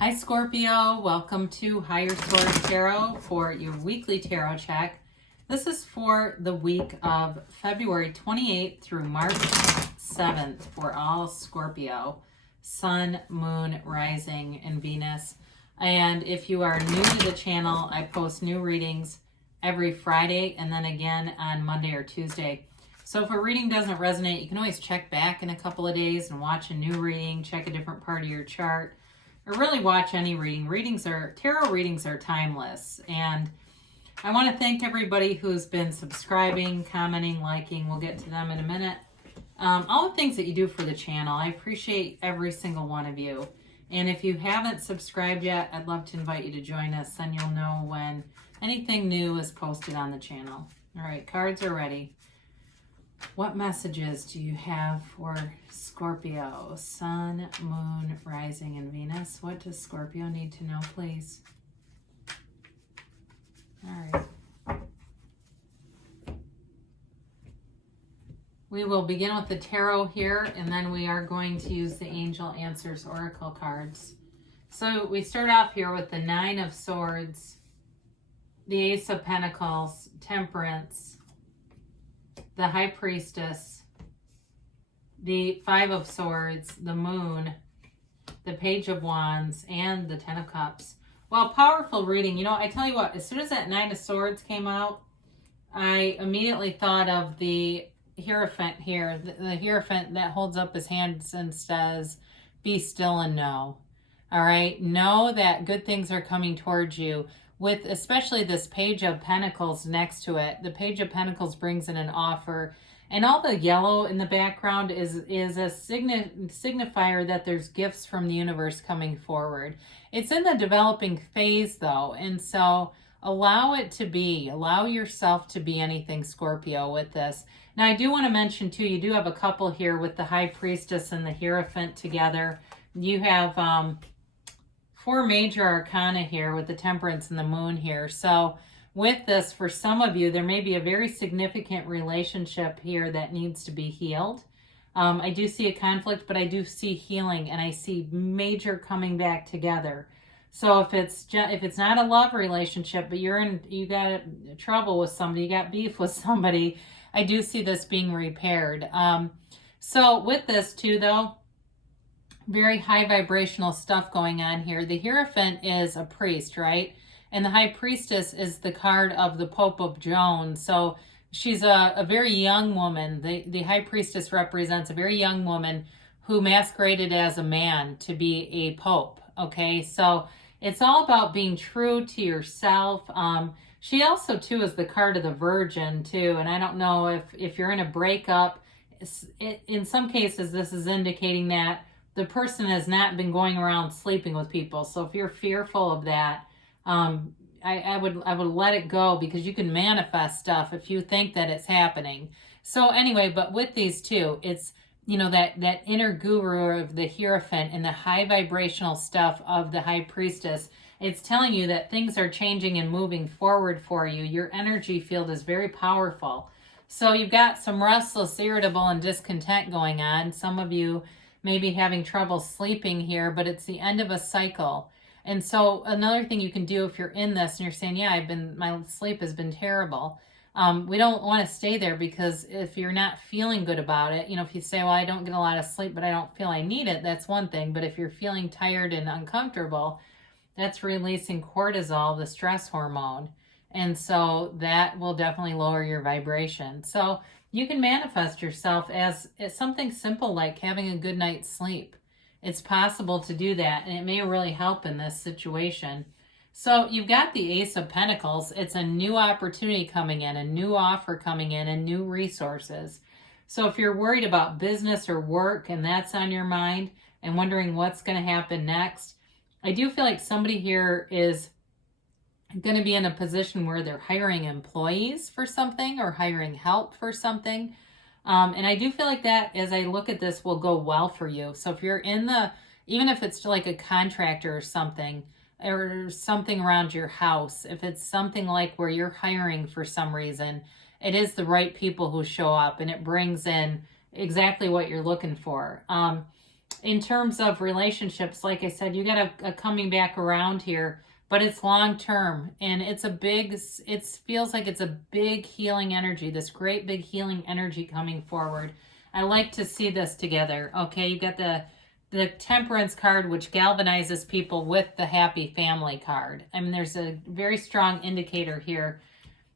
Hi Scorpio, welcome to Higher Source Tarot for your weekly tarot check. This is for the week of February 28th through March 7th for all Scorpio, Sun, Moon, Rising, and Venus. And if you are new to the channel, I post new readings every Friday and then again on Monday or Tuesday. So if a reading doesn't resonate, you can always check back in a couple of days and watch a new reading, check a different part of your chart, or really watch any reading. Tarot readings are timeless. And I want to thank everybody who's been subscribing, commenting, liking. We'll get to them in a minute. All the things that you do for the channel. I appreciate every single one of you. And if you haven't subscribed yet, I'd love to invite you to join us. Then you'll know when anything new is posted on the channel. All right, cards are ready. What messages do you have for Scorpio? Sun, Moon, Rising, and Venus. What does Scorpio need to know, please? All right. We will begin with the tarot here, and then we are going to use the Angel Answers Oracle cards. So we start off here with the Nine of Swords, the Ace of Pentacles, Temperance, the High Priestess, the Five of Swords, the Moon, the Page of Wands, and the Ten of Cups. Well, powerful reading. You know, I tell you what, as soon as that Nine of Swords came out, I immediately thought of the Hierophant here, the Hierophant that holds up his hands and says, be still and know. All right, know that good things are coming towards you. With especially this Page of Pentacles next to it. The Page of Pentacles brings in an offer. And all the yellow in the background is a signifier that there's gifts from the universe coming forward. It's in the developing phase though. And so allow it to be. Allow yourself to be anything, Scorpio, with this. Now I do want to mention too, you do have a couple here with the High Priestess and the Hierophant together. You have four major arcana here with the Temperance and the Moon here. So with this, for some of you, there may be a very significant relationship here that needs to be healed. I do see a conflict, but I do see healing, and I see major coming back together. So if it's not a love relationship, but you got trouble with somebody, you got beef with somebody, I do see this being repaired. So with this too, though, very high vibrational stuff going on here. The Hierophant is a priest, right? And the High Priestess is the card of the Pope of Joan. So she's a very young woman. The High Priestess represents a very young woman who masqueraded as a man to be a pope, okay? So it's all about being true to yourself. She also, too, is the card of the Virgin, too. And I don't know if you're in a breakup. In some cases, this is indicating that the person has not been going around sleeping with people. So if you're fearful of that, I would let it go, because you can manifest stuff if you think that it's happening. So anyway, but with these two, it's, you know, that inner guru of the Hierophant and the high vibrational stuff of the High Priestess. It's telling you that things are changing and moving forward for you. Your energy field is very powerful. So you've got some restless, irritable, and discontent going on. Some of you maybe having trouble sleeping here, but it's the end of a cycle. And so another thing you can do if you're in this and you're saying, yeah, my sleep has been terrible. We don't want to stay there, because if you're not feeling good about it, you know, if you say, well, I don't get a lot of sleep, but I don't feel I need it, that's one thing. But if you're feeling tired and uncomfortable, that's releasing cortisol, the stress hormone. And so that will definitely lower your vibration. So you can manifest yourself as something simple like having a good night's sleep. It's possible to do that, and it may really help in this situation. So you've got the Ace of Pentacles. It's a new opportunity coming in, a new offer coming in, and new resources. So if you're worried about business or work and that's on your mind and wondering what's going to happen next, I do feel like somebody here is going to be in a position where they're hiring employees for something or hiring help for something. And I do feel like that, as I look at this, will go well for you. So if you're even if it's like a contractor or something around your house, if it's something like where you're hiring for some reason, it is the right people who show up, and it brings in exactly what you're looking for. in terms of relationships, like I said, you got a coming back around here, but it's long term, and it feels like it's a big healing energy, this great big healing energy coming forward. I like to see this together. Okay, you got the Temperance card, which galvanizes people, with the Happy Family card. I mean, there's a very strong indicator here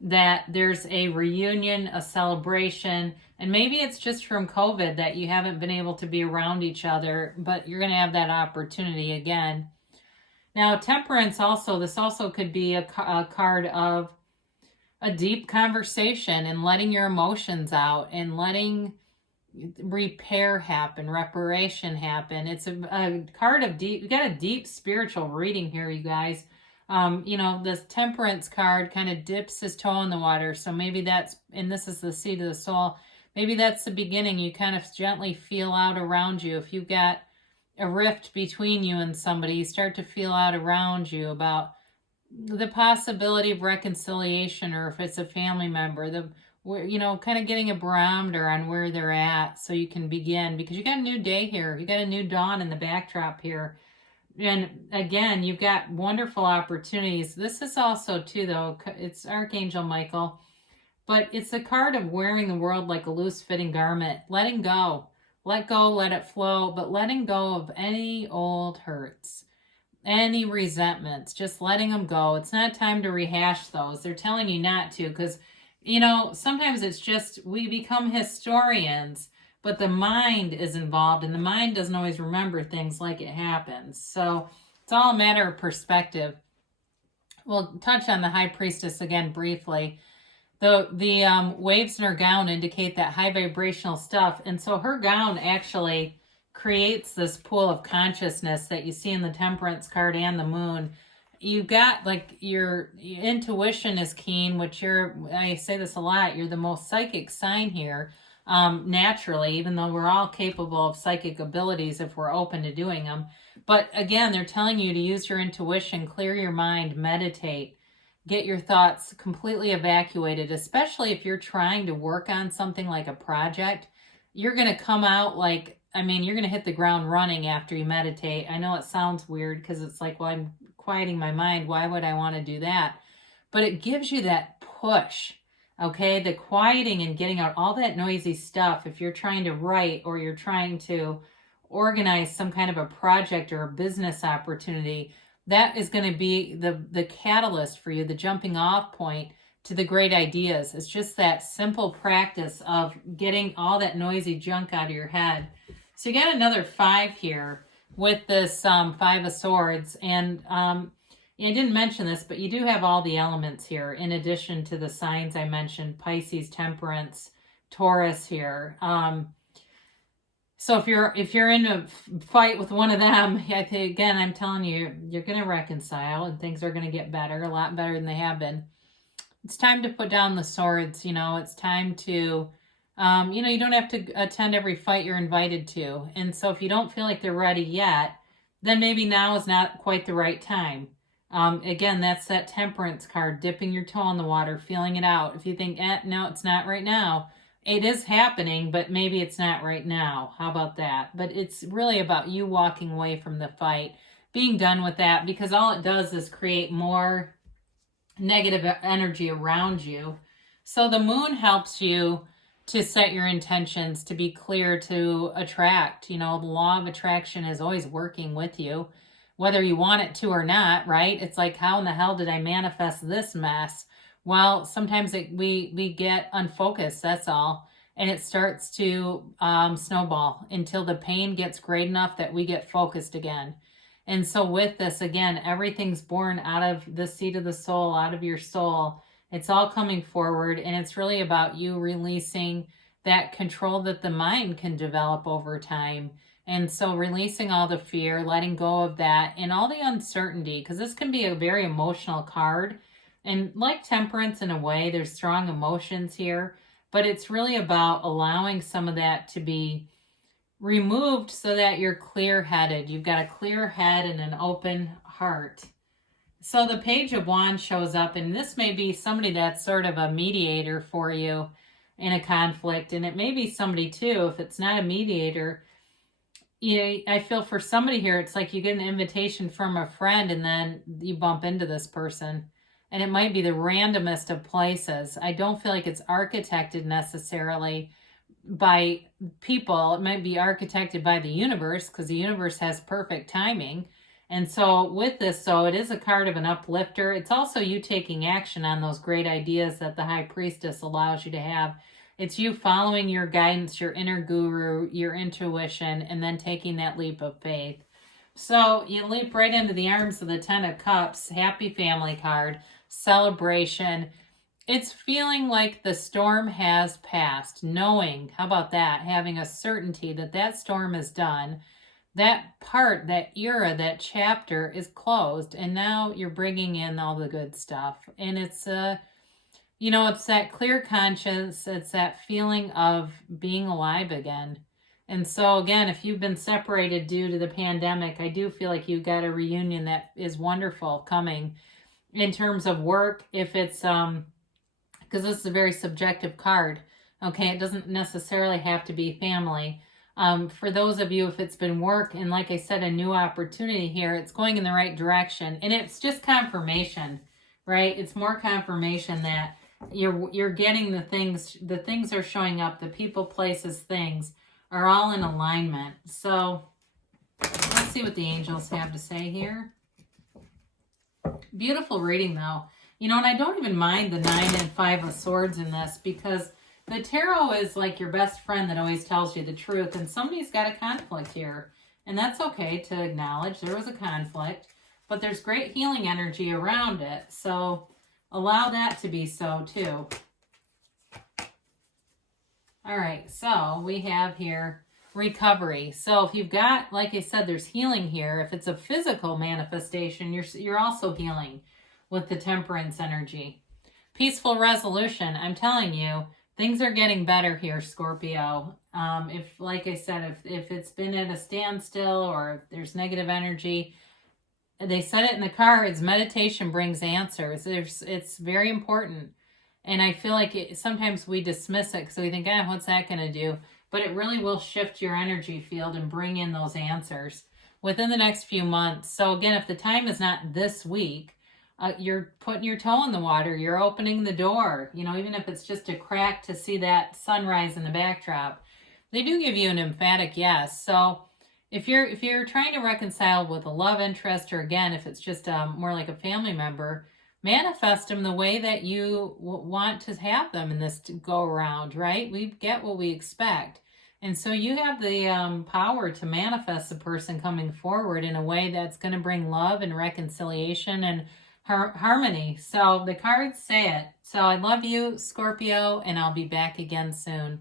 that there's a reunion, a celebration, and maybe it's just from COVID that you haven't been able to be around each other, but you're going to have that opportunity again. Now, Temperance also, this also could be a card of a deep conversation and letting your emotions out and letting repair happen, reparation happen. It's a card of deep, you got a deep spiritual reading here, you guys. You know, this Temperance card kind of dips his toe in the water. So maybe that's, and this is the seed of the soul. Maybe that's the beginning. You kind of gently feel out around you. If you've got a rift between you and somebody, you start to feel out around you about the possibility of reconciliation, or if it's a family member, you know, kind of getting a barometer on where they're at so you can begin, because you got a new day here. You got a new dawn in the backdrop here. And again, you've got wonderful opportunities. This is also too, though, it's Archangel Michael, but it's a card of wearing the world like a loose fitting garment, letting go, let go, let it flow, but letting go of any old hurts, any resentments, just letting them go. It's not time to rehash those. They're telling you not to, because, you know, sometimes it's just, we become historians, but the mind is involved, and the mind doesn't always remember things like it happens. So it's all a matter of perspective. We'll touch on the High Priestess again briefly. The waves in her gown indicate that high vibrational stuff, and so her gown actually creates this pool of consciousness that you see in the Temperance card and the Moon. You've got, like, your intuition is keen, which I say this a lot, you're the most psychic sign here, naturally, even though we're all capable of psychic abilities if we're open to doing them. But again, they're telling you to use your intuition, clear your mind, meditate, get your thoughts completely evacuated, especially if you're trying to work on something like a project. You're going to come out like, I mean, you're going to hit the ground running after you meditate. I know it sounds weird because it's like, well, I'm quieting my mind. Why would I want to do that? But it gives you that push, okay? The quieting and getting out all that noisy stuff. If you're trying to write, or you're trying to organize some kind of a project or a business opportunity, that is going to be the catalyst for you, the jumping off point to the great ideas. It's just that simple practice of getting all that noisy junk out of your head. So you got another 5 here with this 5 of Swords. And I didn't mention this, but you do have all the elements here in addition to the signs I mentioned: Pisces, Temperance, Taurus here. So if you're in a fight with one of them, I think, again, I'm telling you, you're going to reconcile and things are going to get better, a lot better than they have been. It's time to put down the swords. You know, it's time to, you know, you don't have to attend every fight you're invited to. And so if you don't feel like they're ready yet, then maybe now is not quite the right time. Again, that's that Temperance card, dipping your toe in the water, feeling it out. If you think, no, it's not right now. It is happening, but maybe it's not right now. How about that? But it's really about you walking away from the fight, being done with that, because all it does is create more negative energy around you. So the Moon helps you to set your intentions, to be clear, to attract. You know, the law of attraction is always working with you, whether you want it to or not, right? It's like, how in the hell did I manifest this mess? Well, sometimes we get unfocused, that's all. And it starts to snowball until the pain gets great enough that we get focused again. And so with this, again, everything's born out of the seed of the soul, out of your soul. It's all coming forward, and it's really about you releasing that control that the mind can develop over time. And so releasing all the fear, letting go of that, and all the uncertainty, because this can be a very emotional card. And like Temperance, in a way, there's strong emotions here, but it's really about allowing some of that to be removed so that you're clear-headed. You've got a clear head and an open heart. So the Page of Wands shows up, and this may be somebody that's sort of a mediator for you in a conflict, and it may be somebody too, if it's not a mediator, I feel for somebody here, it's like you get an invitation from a friend and then you bump into this person. And it might be the randomest of places. I don't feel like it's architected necessarily by people. It might be architected by the universe because the universe has perfect timing. And so with this, so it is a card of an uplifter. It's also you taking action on those great ideas that the High Priestess allows you to have. It's you following your guidance, your inner guru, your intuition, and then taking that leap of faith. So you leap right into the arms of the Ten of Cups, happy family card, celebration. It's feeling like the storm has passed, knowing, how about that, having a certainty that that storm is done. That part, that era, that chapter is closed, and now you're bringing in all the good stuff. And it's it's that clear conscience, it's that feeling of being alive again. And so again, if you've been separated due to the pandemic, I do feel like you've got a reunion that is wonderful coming in terms of work. If it's because this is a very subjective card, okay, it doesn't necessarily have to be family. For those of you, if it's been work, and like I said, a new opportunity here, it's going in the right direction, and it's just confirmation, right? It's more confirmation that you're getting the things are showing up, the people, places, things are all in alignment. So let's see what the angels have to say here. Beautiful reading though. And I don't even mind the 9 and 5 of swords in this, because the tarot is like your best friend that always tells you the truth, and somebody's got a conflict here, and that's okay to acknowledge there was a conflict, but there's great healing energy around it, so allow that to be so too. All right, so we have here recovery. So if you've got, like I said, there's healing here. If it's a physical manifestation, you're also healing with the temperance energy. Peaceful resolution. I'm telling you, things are getting better here, Scorpio. If, like I said, if it's been at a standstill or there's negative energy, they said it in the cards, meditation brings answers. It's very important. And I feel like sometimes we dismiss it because we think, what's that going to do? But it really will shift your energy field and bring in those answers within the next few months. So again, if the time is not this week, you're putting your toe in the water. You're opening the door, even if it's just a crack to see that sunrise in the backdrop. They do give you an emphatic yes. So if you're trying to reconcile with a love interest, or again, if it's just more like a family member, manifest them the way that you want to have them in this go around, right? We get what we expect. And so you have the power to manifest the person coming forward in a way that's going to bring love and reconciliation and harmony. So the cards say it. So I love you, Scorpio, and I'll be back again soon.